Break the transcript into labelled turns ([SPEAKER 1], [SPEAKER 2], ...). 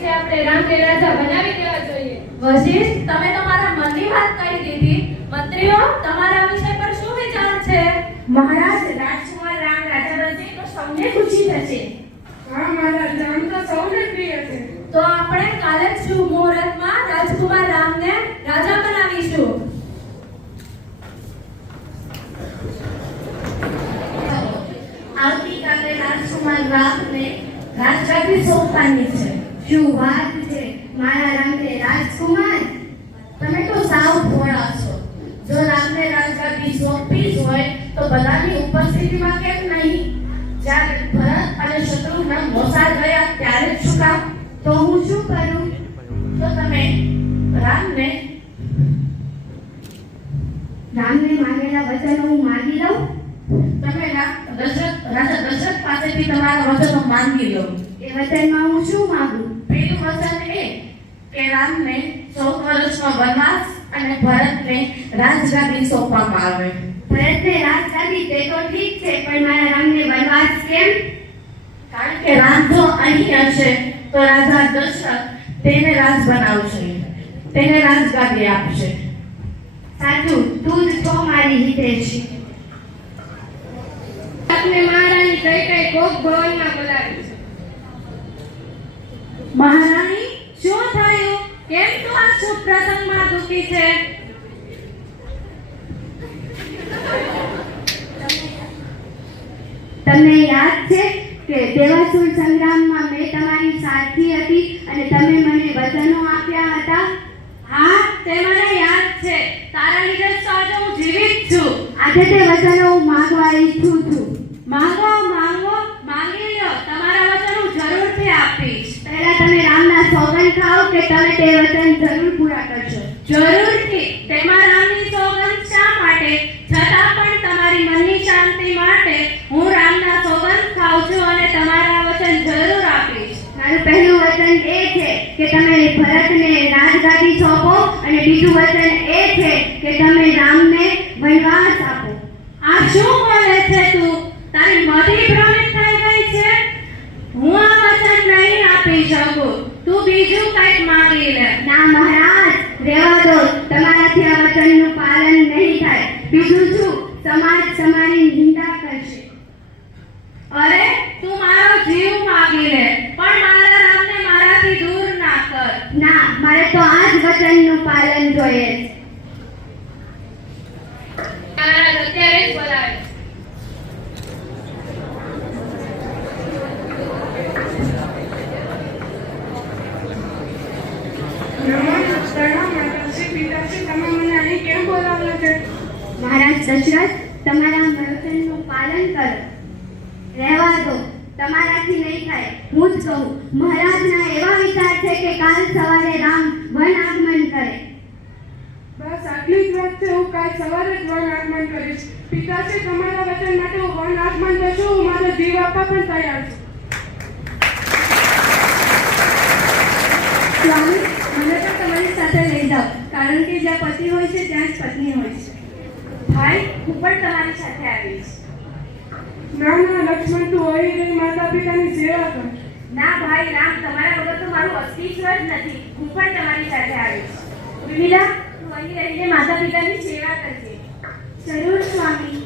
[SPEAKER 1] છે આપણે રામને રાજા બનાવી દેવા જોઈએ.
[SPEAKER 2] વશિષ્ઠ તમે તમારા મનની વાત કહી દીધી. મંત્રીઓ તમારા વિષય પર શું વિચાર છે?
[SPEAKER 3] મહારાજ રાજકુમાર રામ રાજા બનશે તો સૌને ખુશી થશે.
[SPEAKER 1] હા મહારાજ રામ તો સૌને પ્રિય છે.
[SPEAKER 2] તો આપણે કાલે શુભ મુહૂર્તમાં રાજકુમાર રામને રાજા બનાવીશું.
[SPEAKER 3] આવતીકાલે રાજકુમાર રામને રાજગાદી સોંપવાની છે. શું વાત છે, મારા રામને રાજકુમાર, તમે તો સાવ ભોળા છો. જો રામને રાજગાદી સોંપી જ હોય, તો બધાની ઉપસ્થિતિમાં કેમ નહીં? જ્યારે ભરત અને શત્રુઘ્ન મોસાળ ગયા, ત્યારે જ શું તો હું શું કરું? તો તમે રામને રામને માંગેલા વચનો હું માગી લઉં? તમે રાજા દશરથ પાસેથી તમારા વચનો માંગી લો. વચનમાં હું શું માંગુ? પેલું વચન એ કે રામને ચૌદ વર્ષનો વનવાસ અને ભરતને રાજગાદી સોંપવામાં આવે. ભરતને રાજગાદી તે તો ઠીક છે પણ મારા રામને વનવાસ કેમ? કારણ કે રામ જો અહીં હશે તો રાજા દશરથ તેને રાજ બનાવશે તેને રાજગાદી આપશે. સાચું તું જ છો મારી હિતેશી
[SPEAKER 1] આપને મહારાણી કઈ કઈ કોક ભવનમાં બોલાવી
[SPEAKER 2] મહારાણી, શું થયું? કેમ તું આ શુભ પ્રસંગમાં દુખી છે?
[SPEAKER 3] તમને યાદ છે કે દેવાસુર સંગ્રામમાં મેં તમારી સારથી હતી અને તમે મને વચનો આપ્યા હતા?
[SPEAKER 2] હા, તે મને યાદ છે. તારા લીધે તો આજે હું જીવિત છું.
[SPEAKER 3] આજે તે વચનો હું માંગવા ઈચ્છું છું
[SPEAKER 2] માંગો માંગો માંગી લ્યો તમારા વચન હું જરૂરથી આપીશ
[SPEAKER 3] પહેલા તમે રામના સોગંદ ખાઓ કે તે વચન જરૂર પૂરા કરશો
[SPEAKER 2] જરૂરથી તેમાં રામની સોગંદ શા માટે? છતાં પણ તમારી મનની શાંતિ માટે હું રામના સોગંદ ખાઉં છું અને તમારા વચન જરૂર આપીશ.
[SPEAKER 3] મારું પહેલું વચન એ છે કે તમે ભરતને રાજગાદી સોંપો અને બીજું વચન એ છે કે તમે રામને વનવાસ આપો
[SPEAKER 2] આ શું બોલે છે તું તારી મતિ ભ્રમિત થઈ ગઈ છે હું આ વચન નહીં આપી શકું તું બીજું કંઈક માંગી લે
[SPEAKER 3] ના મહારાજ રહેવા દો. તમારાથી આ વચનનું પાલન નહીં થાય. બીજું શું? સમાજ તમારી નિંદા કરશે.
[SPEAKER 2] અરે તું મારો જીવ માંગી લે પણ મારા રામને મારાથી દૂર ના કર.
[SPEAKER 3] ના મારે તો આ જ વચનનું પાલન જોઈએ છે.
[SPEAKER 1] અત્યારે જ બોલાવે. છે.
[SPEAKER 3] મહારાજ દશરથ તમારા વચનનું પાલન કરો. રહેવા દો. તમારાથી નહીં થાય. હું જ કહું મહારાજના એવા વિચાર છે કે કાલ સવારે રામ વન આગમન કરે.
[SPEAKER 4] બસ આટલી જ વાત છે. હું કાલ સવારે જ વન આગમન કરીશ. પિતાશ્રી તમારા વચન માટે હું વન આગમન કરશું હું મારો જીવ આપવા પણ તૈયાર છું.
[SPEAKER 3] મને તો તમારી સાથે લઈ જાઓ કારણ કે જ્યાં પતિ હોય છે ત્યાં જ પત્ની હોય છે. ભાઈ હું પણ તમારી સાથે આવીશ
[SPEAKER 4] ના ના લક્ષ્મણ તું અહીં રહી માતા પિતાની સેવા કર.
[SPEAKER 3] ના ભાઈ રામ તમારા વગર તો મારું અસ્તિત્વ જ નથી. હું પણ તમારી સાથે આવીશ વિમિલા તું અહીં રહીને માતા પિતાની સેવા કરજે. જરૂર સ્વામી.